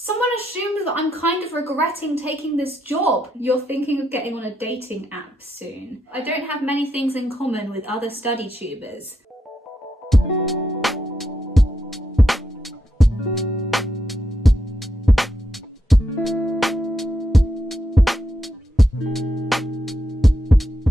Someone assumed that I'm kind of regretting taking this job. You're thinking of getting on a dating app soon. I don't have many things in common with other study tubers.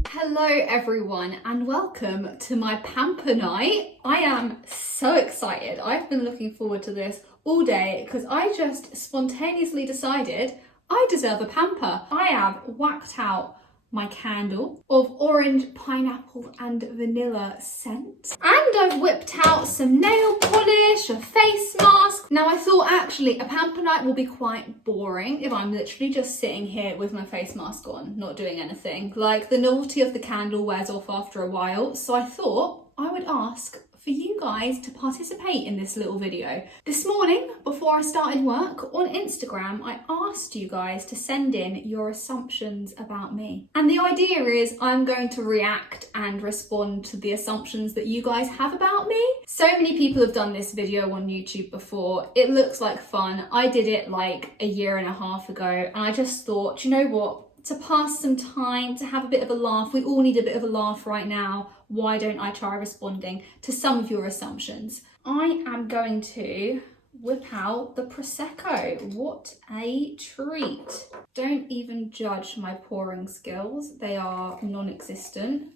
Hello everyone and welcome to my Pamper night. I am so excited. I've been looking forward to this all day because I just spontaneously decided I deserve a pamper. I have whacked out my candle of orange, pineapple and vanilla scent. And I've whipped out some nail polish, a face mask. Now I thought actually a pamper night will be quite boring if I'm literally just sitting here with my face mask on, not doing anything. Like the novelty of the candle wears off after a while. So I thought I would ask for you guys to participate in this little video. This morning, before I started work on Instagram, I asked you guys to send in your assumptions about me. And the idea is I'm going to react and respond to the assumptions that you guys have about me. So many people have done this video on YouTube before. It looks like fun. I did it like a year and a half ago, and I just thought, you know what? To pass some time, to have a bit of a laugh. We all need a bit of a laugh right now. Why don't I try responding to some of your assumptions? I am going to whip out the Prosecco. What a treat. Don't even judge my pouring skills. They are non-existent.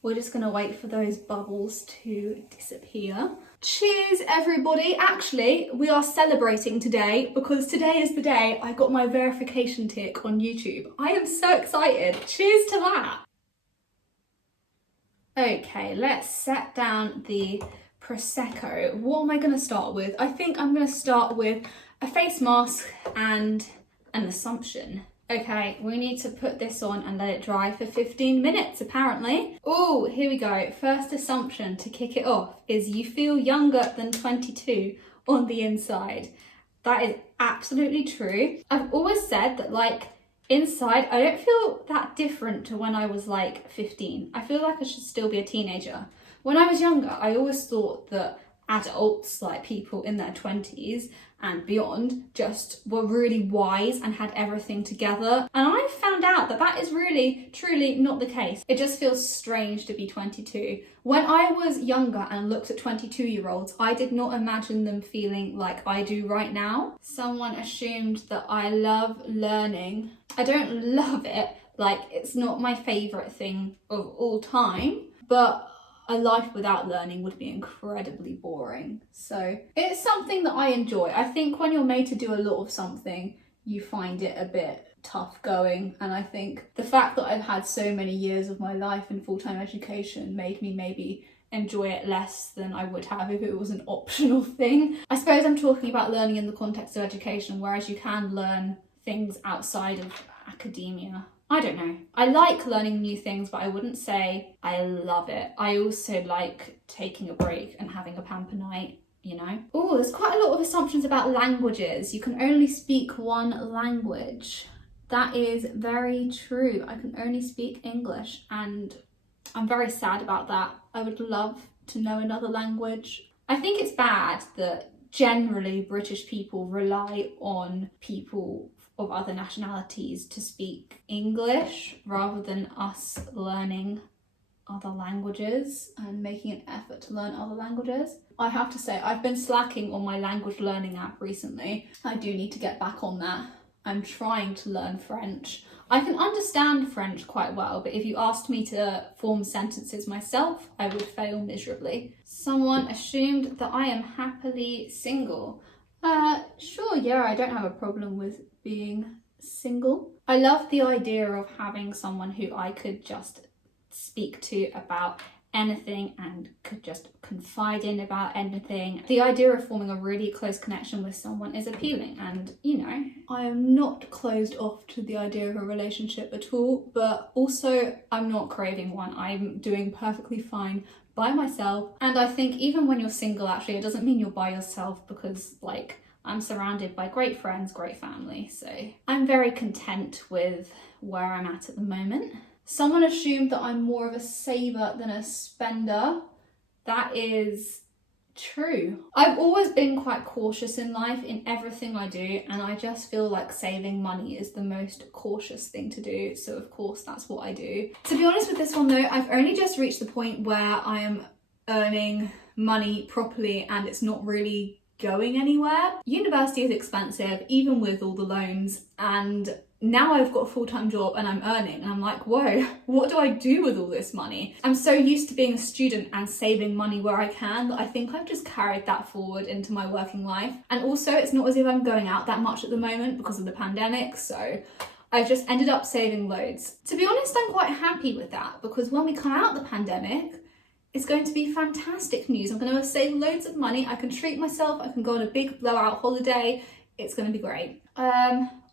We're just gonna wait for those bubbles to disappear. Cheers, everybody. Actually, we are celebrating today because today is the day I got my verification tick on YouTube. I am so excited. Cheers to that. Okay, let's set down the Prosecco. What am I gonna start with? I think I'm gonna start with a face mask and an assumption. Okay, we need to put this on and let it dry for 15 minutes, apparently. Oh, here we go. First assumption to kick it off is you feel younger than 22 on the inside. That is absolutely true. I've always said that, like, inside, I don't feel that different to when I was, like, 15. I feel like I should still be a teenager. When I was younger, I always thought that adults, like people in their 20s and beyond, just were really wise and had everything together. And I found out that that is really, truly not the case. It just feels strange to be 22. When I was younger and looked at 22-year-olds, I did not imagine them feeling like I do right now. Someone assumed that I love learning. I don't love it. Like, it's not my favorite thing of all time, but a life without learning would be incredibly boring. So it's something that I enjoy. I think when you're made to do a lot of something, you find it a bit tough going. And I think the fact that I've had so many years of my life in full-time education made me maybe enjoy it less than I would have if it was an optional thing. I suppose I'm talking about learning in the context of education, whereas you can learn things outside of academia. I don't know. I like learning new things, but I wouldn't say I love it. I also like taking a break and having a pamper night, you know? Oh, there's quite a lot of assumptions about languages. You can only speak one language. That is very true. I can only speak English, and I'm very sad about that. I would love to know another language. I think it's bad that generally British people rely on people of other nationalities to speak English rather than us learning other languages and making an effort to learn other languages. I have to say, I've been slacking on my language learning app recently. I do need to get back on that. I'm trying to learn French. I can understand French quite well, but if you asked me to form sentences myself, I would fail miserably. Someone assumed that I am happily single. Sure, yeah, I don't have a problem with being single. I love the idea of having someone who I could just speak to about anything and could just confide in about anything. The idea of forming a really close connection with someone is appealing, and you know, I am not closed off to the idea of a relationship at all, but also I'm not craving one. I'm doing perfectly fine by myself, and I think even when you're single, actually, it doesn't mean you're by yourself, because like, I'm surrounded by great friends, great family, so I'm very content with where I'm at the moment. Someone assumed that I'm more of a saver than a spender. That is True. I've always been quite cautious in life in everything I do, and I just feel like saving money is the most cautious thing to do, so of course that's what I do. To be honest with this one though, I've only just reached the point where I am earning money properly and it's not really going anywhere. University is expensive, even with all the loans, and now I've got a full-time job and I'm earning, and I'm like, whoa, what do I do with all this money? I'm so used to being a student and saving money where I can that I think I've just carried that forward into my working life. And also, it's not as if I'm going out that much at the moment because of the pandemic, so I've just ended up saving loads. To be honest, I'm quite happy with that, because when we come out of the pandemic, it's going to be fantastic news. I'm going to save loads of money, I can treat myself, I can go on a big blowout holiday, it's going to be great.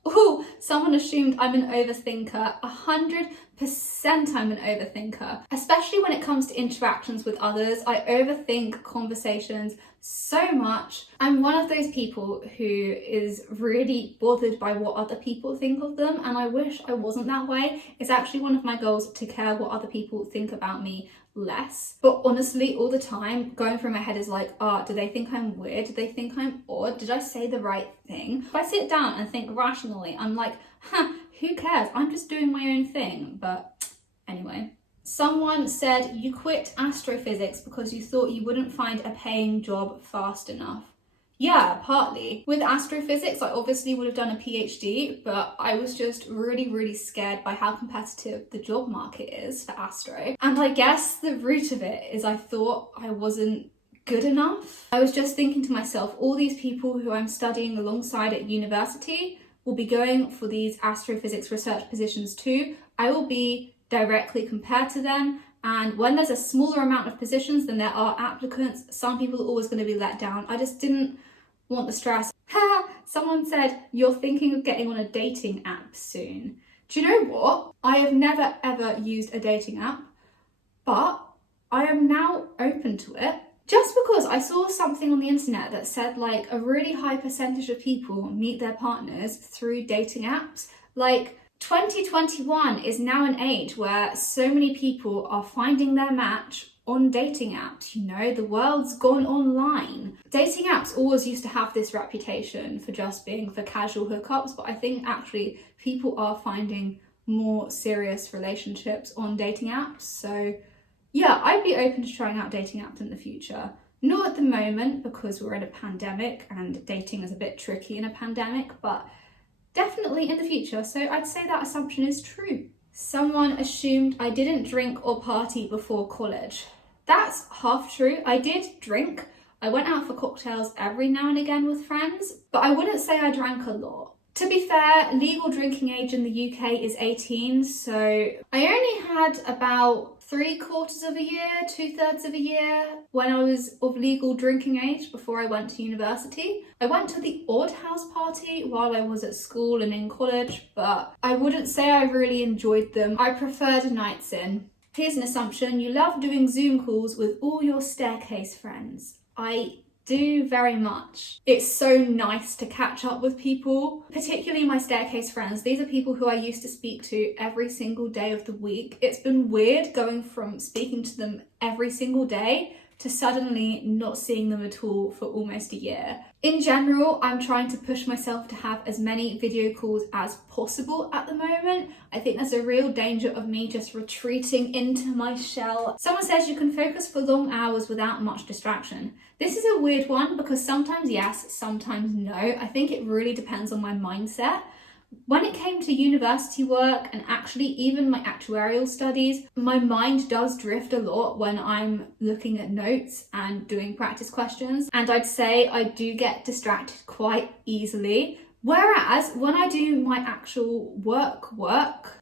Oh, someone assumed I'm an overthinker. 100% I'm an overthinker, especially when it comes to interactions with others. I overthink conversations so much. I'm one of those people who is really bothered by what other people think of them, and I wish I wasn't that way. It's actually one of my goals to care what other people think about me less. But honestly, all the time going through my head is like, do they think I'm weird? Do they think I'm odd? Did I say the right thing? If I sit down and think rationally, I'm like, who cares? I'm just doing my own thing. But anyway. Someone said you quit astrophysics because you thought you wouldn't find a paying job fast enough. Yeah, partly. With astrophysics, I obviously would have done a PhD, but I was just really scared by how competitive the job market is for astro. And I guess the root of it is I thought I wasn't good enough. I was just thinking to myself, all these people who I'm studying alongside at university will be going for these astrophysics research positions too. I will be directly compared to them, and when there's a smaller amount of positions than there are applicants, some people are always going to be let down. I just didn't want the stress. Someone said you're thinking of getting on a dating app soon. Do you know what? I have never ever used a dating app, but I am now open to it. Just because I saw something on the internet that said like a really high percentage of people meet their partners through dating apps. Like 2021 is now an age where so many people are finding their match on dating apps. You know, the world's gone online. Dating apps always used to have this reputation for just being for casual hookups, but I think actually people are finding more serious relationships on dating apps. So yeah, I'd be open to trying out dating apps in the future. Not at the moment because we're in a pandemic and dating is a bit tricky in a pandemic, but definitely in the future. So I'd say that assumption is true. Someone assumed I didn't drink or party before college. That's half true. I did drink. I went out for cocktails every now and again with friends, but I wouldn't say I drank a lot. To be fair, legal drinking age in the UK is 18, so I only had about 3/4 of a year, 2/3 of a year when I was of legal drinking age before I went to university. I went to the odd house party while I was at school and in college, but I wouldn't say I really enjoyed them. I preferred nights in. Here's an assumption: you love doing Zoom calls with all your staircase friends. I do very much. It's so nice to catch up with people, particularly my staircase friends. These are people who I used to speak to every single day of the week. It's been weird going from speaking to them every single day to suddenly not seeing them at all for almost a year. In general, I'm trying to push myself to have as many video calls as possible at the moment. I think there's a real danger of me just retreating into my shell. Someone says you can focus for long hours without much distraction. This is a weird one because sometimes yes, sometimes no. I think it really depends on my mindset. When it came to university work and actually even my actuarial studies, my mind does drift a lot when I'm looking at notes and doing practice questions. And I'd say I do get distracted quite easily. Whereas when I do my actual work,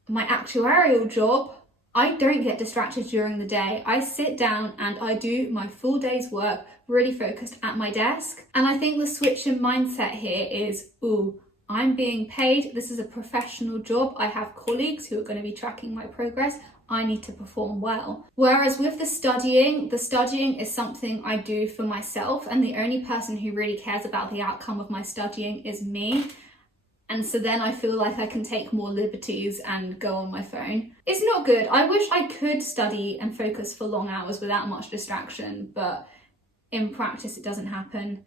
my actuarial job, I don't get distracted during the day. I sit down and I do my full day's work really focused at my desk. And I think the switch in mindset here is, I'm being paid, this is a professional job, I have colleagues who are going to be tracking my progress, I need to perform well. Whereas with the studying is something I do for myself, and the only person who really cares about the outcome of my studying is me. And so then I feel like I can take more liberties and go on my phone. It's not good. I wish I could study and focus for long hours without much distraction, but in practice it doesn't happen.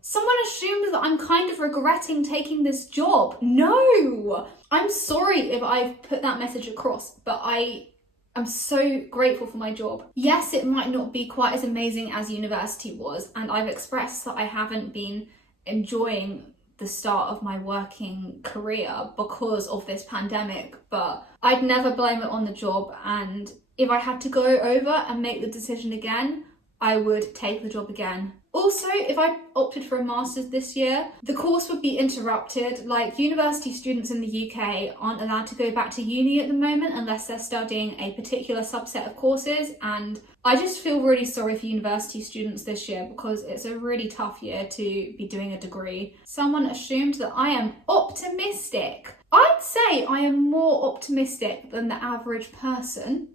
Someone assumes that I'm kind of regretting taking this job. No! I'm sorry if I've put that message across, but I'm so grateful for my job. Yes, it might not be quite as amazing as university was, and I've expressed that I haven't been enjoying the start of my working career because of this pandemic, but I'd never blame it on the job, and if I had to go over and make the decision again, I would take the job again. Also, if I opted for a master's this year, the course would be interrupted. Like, university students in the UK aren't allowed to go back to uni at the moment unless they're studying a particular subset of courses, and I just feel really sorry for university students this year because it's a really tough year to be doing a degree. Someone assumed that I am optimistic. I'd say I am more optimistic than the average person,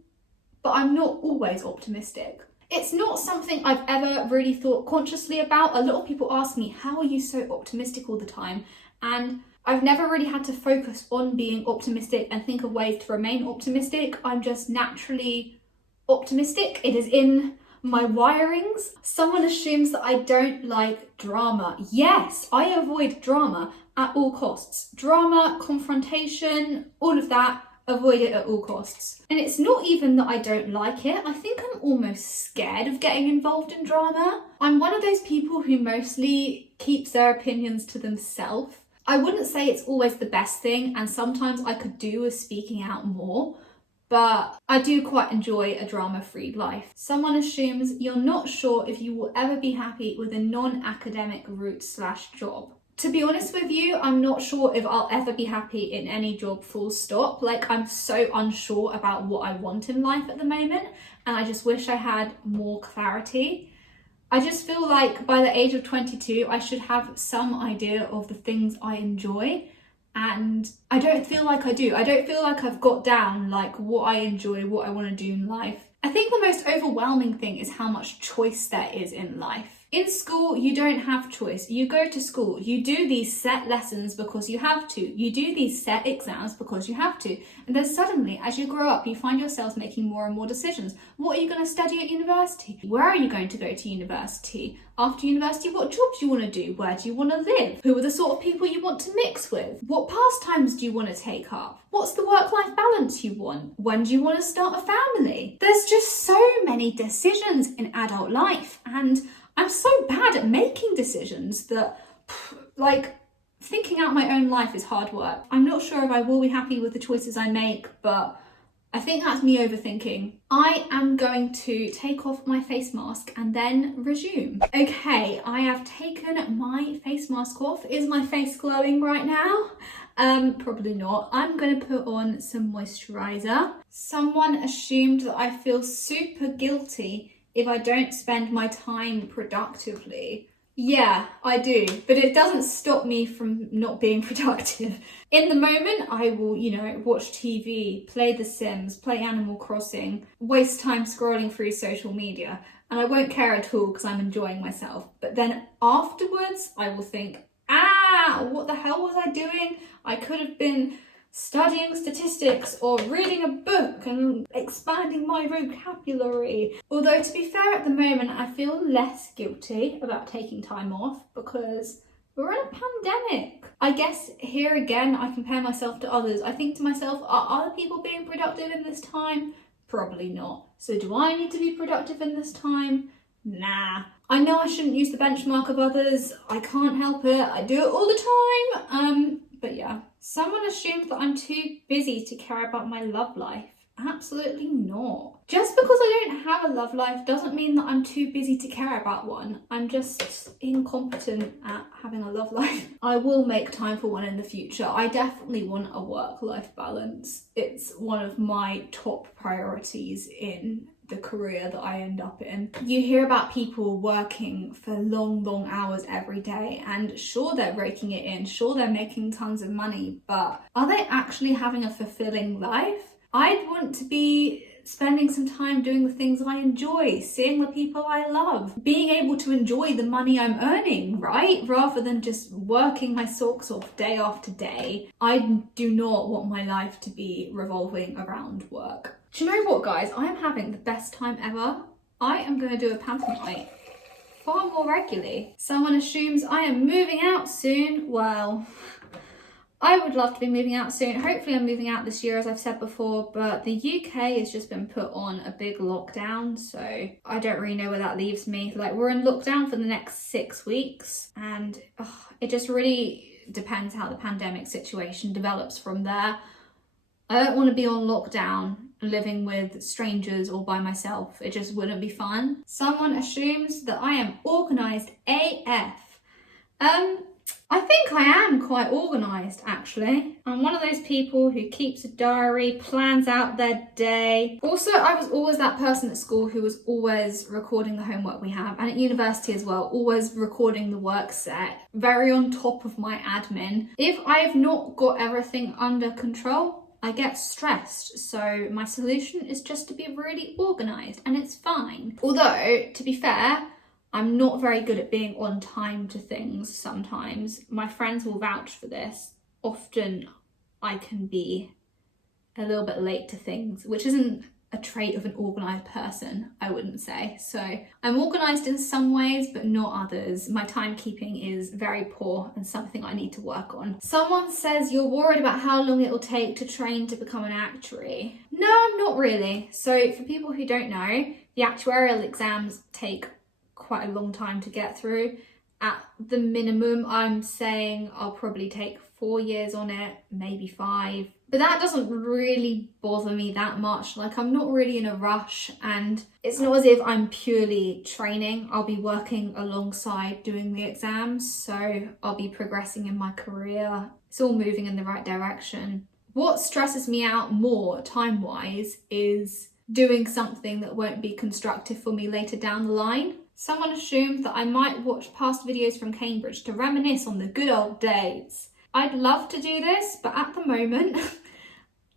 but I'm not always optimistic. It's not something I've ever really thought consciously about. A lot of people ask me, how are you so optimistic all the time? And I've never really had to focus on being optimistic and think of ways to remain optimistic. I'm just naturally optimistic. It is in my wirings. Someone assumes that I don't like drama. Yes, I avoid drama at all costs. Drama, confrontation, all of that. Avoid it at all costs. And it's not even that I don't like it. I think I'm almost scared of getting involved in drama. I'm one of those people who mostly keeps their opinions to themselves. I wouldn't say it's always the best thing, and sometimes I could do with speaking out more, but I do quite enjoy a drama-free life. Someone assumes you're not sure if you will ever be happy with a non-academic route/job. To be honest with you, I'm not sure if I'll ever be happy in any job, full stop. Like, I'm so unsure about what I want in life at the moment, and I just wish I had more clarity. I just feel like by the age of 22, I should have some idea of the things I enjoy, and I don't feel like I do. I don't feel like I've got down like what I enjoy, what I want to do in life. I think the most overwhelming thing is how much choice there is in life. In school, you don't have choice. You go to school, you do these set lessons because you have to. You do these set exams because you have to. And then suddenly, as you grow up, you find yourselves making more and more decisions. What are you going to study at university? Where are you going to go to university? After university, what jobs do you want to do? Where do you want to live? Who are the sort of people you want to mix with? What pastimes do you want to take up? What's the work-life balance you want? When do you want to start a family? There's just so many decisions in adult life, and I'm so bad at making decisions that, like, thinking out my own life is hard work. I'm not sure if I will be happy with the choices I make, but I think that's me overthinking. I am going to take off my face mask and then resume. Okay, I have taken my face mask off. Is my face glowing right now? Probably not. I'm going to put on some moisturiser. Someone assumed that I feel super guilty if I don't spend my time productively. Yeah, I do, but it doesn't stop me from not being productive. In the moment, I will, watch TV, play The Sims, play Animal Crossing, waste time scrolling through social media, and I won't care at all because I'm enjoying myself. But then afterwards, I will think, what the hell was I doing? I could have been studying statistics or reading a book and expanding my vocabulary. Although, to be fair, at the moment I feel less guilty about taking time off because we're in a pandemic. I guess here again I compare myself to others. I think to myself, are other people being productive in this time? Probably not. So do I need to be productive in this time? Nah. I know I shouldn't use the benchmark of others. I can't help it. I do it all the time. But yeah. Someone assumed that I'm too busy to care about my love life. Absolutely not. Just because I don't have a love life doesn't mean that I'm too busy to care about one. I'm just incompetent at having a love life. I will make time for one in the future. I definitely want a work-life balance. It's one of my top priorities in the career that I end up in. You hear about people working for long hours every day, and sure, they're raking it in, sure, they're making tons of money, but are they actually having a fulfilling life? I'd want to be spending some time doing the things I enjoy, seeing the people I love, being able to enjoy the money I'm earning, right? Rather than just working my socks off day after day. I do not want my life to be revolving around work. Do you know what, guys? I am having the best time ever. I am going to do a pamper night far more regularly. Someone assumes I am moving out soon. Well, I would love to be moving out soon. Hopefully I'm moving out this year, as I've said before, but the UK has just been put on a big lockdown, so I don't really know where that leaves me. Like, we're in lockdown for the next 6 weeks, and it just really depends how the pandemic situation develops from there. I don't want to be on lockdown living with strangers or by myself. It just wouldn't be fun. Someone assumes that I am organised AF. I think I am quite organised, actually. I'm one of those people who keeps a diary, plans out their day. Also, I was always that person at school who was always recording the homework we have, and at university as well, always recording the work set, very on top of my admin. If I've not got everything under control, I get stressed, so my solution is just to be really organised, and it's fine. Although, to be fair, I'm not very good at being on time to things sometimes. My friends will vouch for this. Often I can be a little bit late to things, which isn't a trait of an organised person, I wouldn't say. So I'm organised in some ways, but not others. My timekeeping is very poor and something I need to work on. Someone says you're worried about how long it will take to train to become an actuary. No, I'm not really. So for people who don't know, the actuarial exams take quite a long time to get through. At the minimum, I'm saying I'll probably take 4 years on it, maybe 5. But that doesn't really bother me that much. Like, I'm not really in a rush, and it's not as if I'm purely training. I'll be working alongside doing the exams, so I'll be progressing in my career. It's all moving in the right direction. What stresses me out more time-wise is doing something that won't be constructive for me later down the line. Someone assumed that I might watch past videos from Cambridge to reminisce on the good old days. I'd love to do this, but at the moment,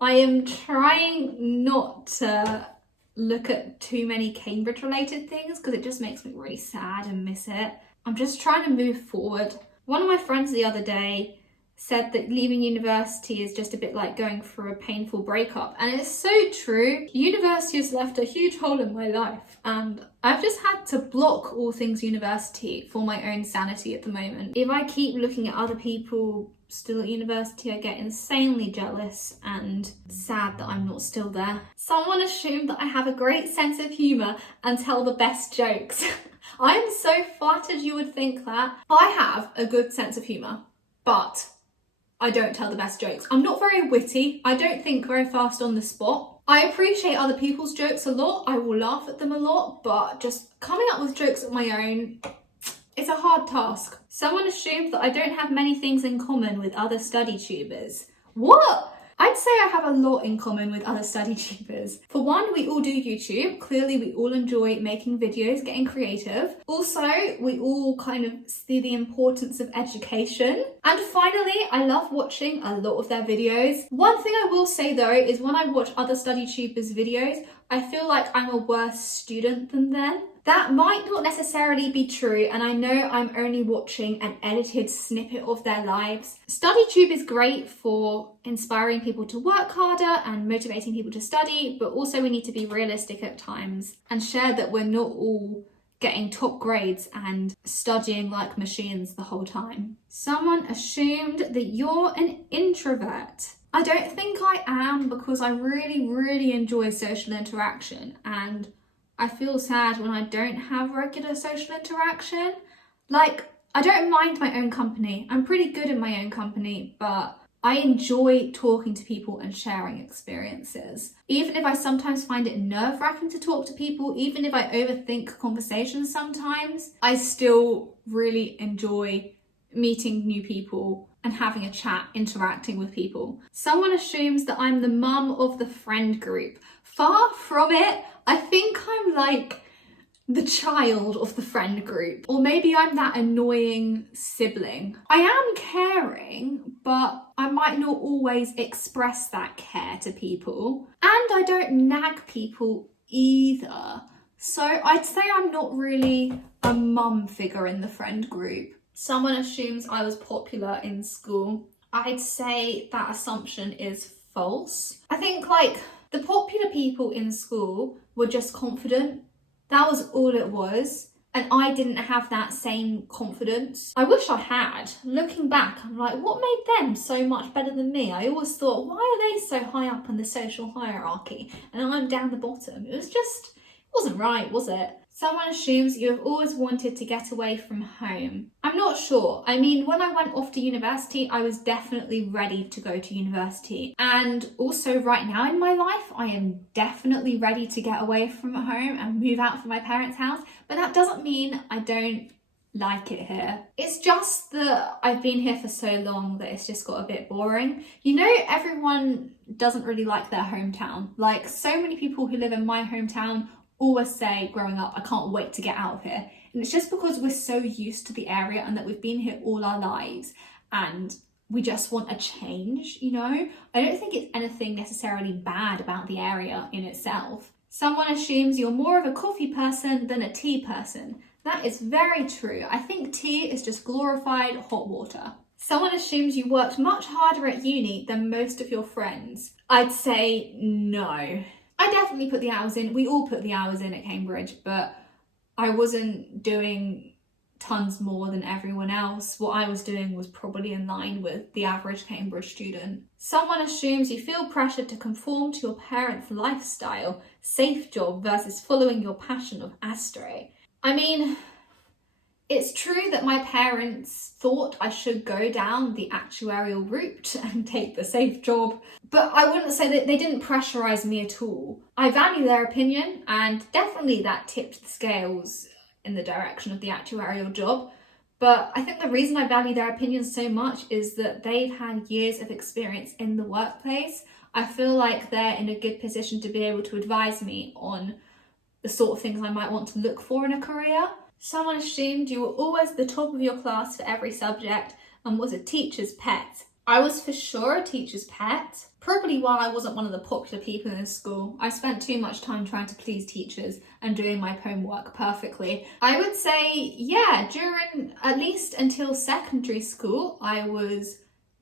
I am trying not to look at too many Cambridge related things because it just makes me really sad and miss it. I'm just trying to move forward. One of my friends the other day said that leaving university is just a bit like going through a painful breakup, and it's so true. University has left a huge hole in my life, and I've just had to block all things university for my own sanity at the moment. If I keep looking at other people still at university, I get insanely jealous and sad that I'm not still there. Someone assumed that I have a great sense of humour and tell the best jokes. I am so flattered you would think that. I have a good sense of humour, but I don't tell the best jokes. I'm not very witty. I don't think very fast on the spot. I appreciate other people's jokes a lot. I will laugh at them a lot, but just coming up with jokes of my own, it's a hard task. Someone assumed that I don't have many things in common with other study tubers. What? I'd say I have a lot in common with other study tubers. For one, we all do YouTube. Clearly, we all enjoy making videos, getting creative. Also, we all kind of see the importance of education. And finally, I love watching a lot of their videos. One thing I will say though is when I watch other study tubers' videos, I feel like I'm a worse student than them. That might not necessarily be true, and I know I'm only watching an edited snippet of their lives. StudyTube is great for inspiring people to work harder and motivating people to study, but also we need to be realistic at times and share that we're not all getting top grades and studying like machines the whole time. Someone assumed that you're an introvert. I don't think I am, because I really enjoy social interaction, and I feel sad when I don't have regular social interaction. Like, I don't mind my own company. I'm pretty good in my own company, but I enjoy talking to people and sharing experiences. Even if I sometimes find it nerve-wracking to talk to people, even if I overthink conversations sometimes, I still really enjoy meeting new people and having a chat, interacting with people. Someone assumes that I'm the mum of the friend group. Far from it. I think I'm like the child of the friend group, or maybe I'm that annoying sibling. I am caring, but I might not always express that care to people. And I don't nag people either. So I'd say I'm not really a mum figure in the friend group. Someone assumes I was popular in school. I'd say that assumption is false. I think like the popular people in school were just confident That was all it was. And I didn't have that same confidence. I wish I had. Looking back, I'm like, what made them so much better than me? I always thought, why are they so high up in the social hierarchy and I'm down the bottom? It wasn't right, was it? Someone assumes you have always wanted to get away from home. I'm not sure. I mean, when I went off to university, I was definitely ready to go to university. And also right now in my life, I am definitely ready to get away from home and move out from my parents' house. But that doesn't mean I don't like it here. It's just that I've been here for so long that it's just got a bit boring. You know, everyone doesn't really like their hometown. Like, so many people who live in my hometown always say growing up, I can't wait to get out of here. And it's just because we're so used to the area and that we've been here all our lives and we just want a change, you know? I don't think it's anything necessarily bad about the area in itself. Someone assumes you're more of a coffee person than a tea person. That is very true. I think tea is just glorified hot water. Someone assumes you worked much harder at uni than most of your friends. I'd say no. I definitely put the hours in. We all put the hours in at Cambridge, but I wasn't doing tons more than everyone else. What I was doing was probably in line with the average Cambridge student. Someone assumes you feel pressured to conform to your parents' lifestyle, safe job versus following your passion of astro. I mean, it's true that my parents thought I should go down the actuarial route and take the safe job, but I wouldn't say that they didn't pressurise me at all. I value their opinion, and definitely that tipped the scales in the direction of the actuarial job. But I think the reason I value their opinion so much is that they've had years of experience in the workplace. I feel like they're in a good position to be able to advise me on the sort of things I might want to look for in a career. Someone assumed you were always the top of your class for every subject and was a teacher's pet. I was for sure a teacher's pet, probably while I wasn't one of the popular people in the school. I spent too much time trying to please teachers and doing my homework perfectly. I would say, yeah, during at least until secondary school, I was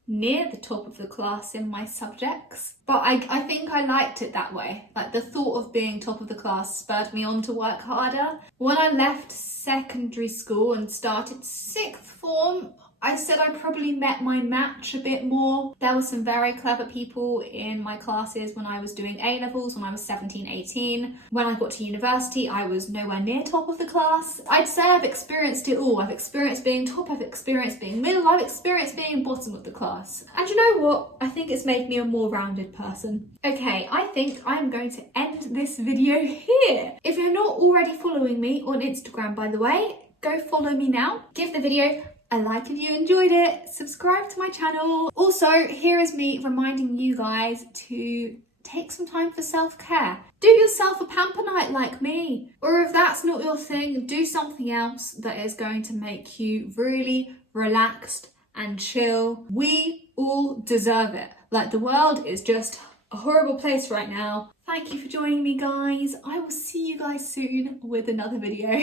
near the top of the class in my subjects. But I think I liked it that way. Like, the thought of being top of the class spurred me on to work harder. When I left secondary school and started sixth form, I said I probably met my match a bit more. There were some very clever people in my classes when I was doing A-levels, when I was 17, 18. When I got to university, I was nowhere near top of the class. I'd say I've experienced it all. I've experienced being top, I've experienced being middle, I've experienced being bottom of the class. And you know what? I think it's made me a more rounded person. Okay, I think I'm going to end this video here. If you're not already following me on Instagram, by the way, go follow me now. Give the video a like if you enjoyed it, subscribe to my channel. Also, here is me reminding you guys to take some time for self-care. Do yourself a pamper night like me. Or if that's not your thing, do something else that is going to make you really relaxed and chill. We all deserve it. Like, the world is just a horrible place right now. Thank you for joining me, guys. I will see you guys soon with another video.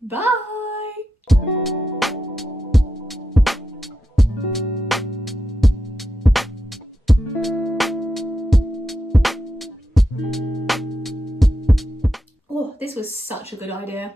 Bye! Oh, this was such a good idea.